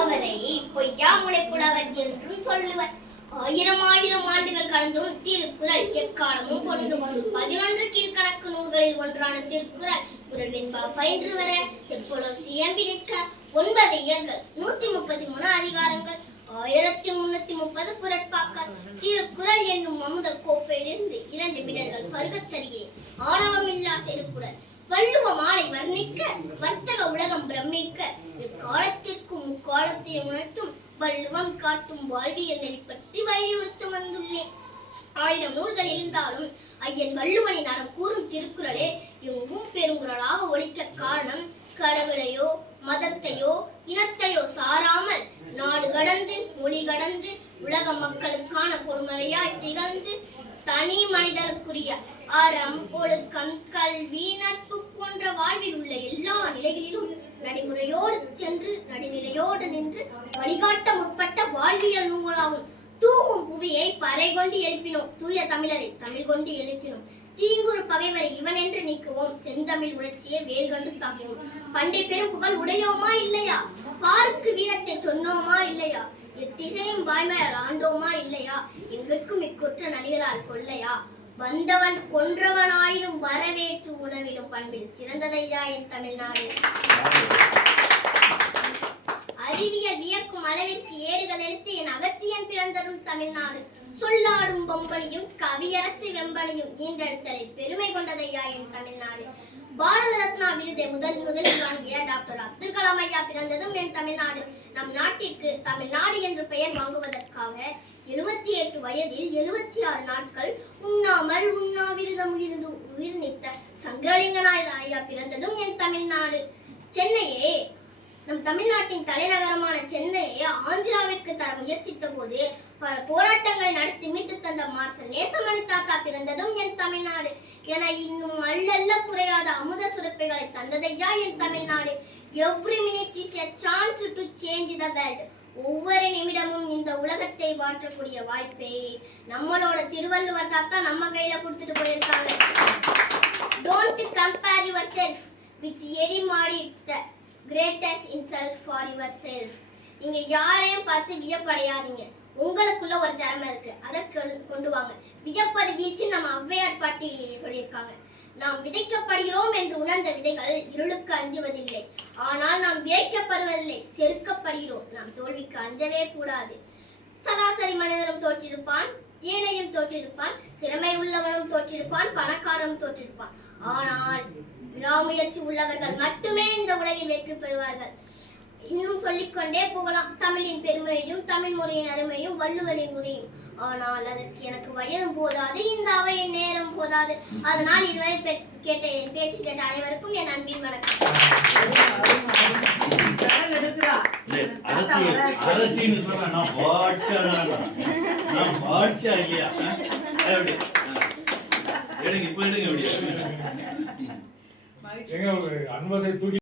அவரை பொய்யாமுலை புலவர் என்றும் சொல்லுவர். ஆயிரம் ஆயிரம் ஆண்டுகள் கடந்தும் திருக்குறள் எக்காலமும் பொருந்தும். 11 கீழ்கணக்கு நூல்களில் ஒன்றான திருக்குறள் குறள் வெண்பா பயின்று வர செப்பொழுது சியம்பி நிற்க 9 இயல்கள் 133 அதிகாரங்கள் 1330 குறட்பாக்கள். திருக்குறள் என்னும் அமுத கோப்பையிலிருந்து 2 மிடர்கள் பருகத் தருகிறேன். ஆணவமில்லா செருக்குறள் வள்ளுவ மாலை வர்ணிக்க வர்த்தக உலகம் பிரமிக்க எக்காலத்திற்கும் முக்காலத்தை உணர்த்தும் வள்ளுவம் காட்டும் வாழ்வியல் நெறி பற்றி வலியுறுத்த வந்துள்ளேன். 1000 நூல்கள் இருந்தாலும் ஐயன் வள்ளுவனின் அறம் கூறும் திருக்குறளே எங்கும் பெருங்குறளாக ஒலிக்க காரணம் கடவுளையோ மதத்தையோ இனத்தையோ சாராமல் நாடு கடந்து மொழி கடந்து உலக மக்களுக்கான பொறுமறையாய் திகழ்ந்து தனி மனிதனுக்குரிய அறம் ஒழுக்கம் கல்வி நட்பு போன்ற வாழ்வில் உள்ள எல்லா நிலைகளிலும் நடைமுறையோடு சென்று நடுநிலையோடு நின்று வழிகாட்ட முற்பட்ட வாழ்வியல் நூலாகும். தூங்கும் புவியை பறை கொண்டு எழுப்பினோம், தூய தமிழரை தமிழ் கொண்டு எழுப்பினோம். தீங்குறு பகைவரை இவன் என்று நீக்குவோம், செந்தமிழ் உணர்ச்சியை வேல் கண்டு தாக்குவோம். பண்டை பெரும் புகழ் உடையோமா இல்லையா, பாருக்கு வீரத்தை சொன்னோமா இல்லையா, எத்திசையும் வாய்மையால் ஆண்டோமா இல்லையா, எங்கட்கும் இக்குற்ற நடிகரால் கொள்ளையா, வந்தவன் கொன்றவனாயினும் வரவேற்று உணவிடும் பண்பில் சிறந்ததையா என் தமிழ்நாடு. அறிவியல் வியக்கும் அளவிற்கு ஏடுகள் எடுத்து என் அகத்தியன் பிறந்தரும் தமிழ்நாடு. சொல்லாடும் பொம்பனியும் கவியரசு வெம்பனியும் ஈன்றெடுத்தலில் பெருமை கொண்டதையா என் தமிழ்நாடு. பாரத ரத்னா விருதை முதலில் வாங்கிய டாக்டர் அப்துல் கலாம் ஐயா பிறந்ததும் என் தமிழ்நாடு. நம் நாட்டிற்கு தமிழ்நாடு என்று பெயர் வாங்குவதற்காக 78 வயதில் 76 நாட்கள் உண்ணாமல் உண்ணாவிரதம் இருந்து உயிர் நீத்த சங்கரலிங்கனார் ஐயா பிறந்ததும் என் தமிழ்நாடு. சென்னையே நம் தமிழ்நாட்டின் தலைநகரமான சென்னையை ஆந்திராவிற்கு தர முயற்சித்த போது பல போராட்டங்களை நடத்தி மீட்டு தந்த மார்சல் நேசமணி தாத்தா பிறந்ததும் என் தமிழ்நாடு. என இன்னும் அல்லல்ல குறையாத அமுத சுரப்பைகளை தந்ததையா என் Tamil Nadu. Every minute is a chance to change the world. ஒவ்வொரு நிமிடமும் இந்த உலகத்தை மாற்றக்கூடிய வாய்ப்பை நம்மளோட திருவள்ளுவர் தாத்தா நம்ம கையில கொடுத்துட்டு போயிருக்காங்க. Don't compare yourself with anybody. It's the greatest insult for yourself. நீங்க யாரையும் பார்த்து வியப்படையாதீங்க. உங்களுக்குள்ள ஒரு திறமை இருக்கு, அதை கொண்டு வாங்க. வியப்பது வீச்சு நம்ம ஔவையார் பாட்டி சொல்லியிருக்காங்க. நாம் விதைக்கப்படுகிறோம் என்று உணர்ந்த விதைகள் இருளுக்கு அஞ்சுவதில்லை. ஆனால் நாம் விதைக்கப்படுவதில்லை, செருக்கப்படுகிறோம். நாம் தோல்விக்கு அஞ்சவே கூடாது. சராசரி மனிதனும் தோற்றிருப்பான், ஏழையும் தோற்றிருப்பான், திறமை உள்ளவனும் தோற்றிருப்பான், பணக்காரனும் தோற்றிருப்பான். ஆனால் விடாமுயற்சி உள்ளவர்கள் மட்டுமே இந்த உலகில் வெற்றி பெறுவார்கள். இன்னும் சொல்லிக்கொண்டே போகலாம். தமிழின் பெருமையும் தமிழ் முறையின் அருமையும் வள்ளுவரின் முறையும். ஆனால் அதற்கு எனக்கு வயதும் போதாது, இந்த அவையின் நேரம் போதாது. அதனால் இதுவரை கேட்ட என் பேச்சு கேட்ட அனைவருக்கும் என் அன்பின் வணக்கம். அன்பதை தூக்கி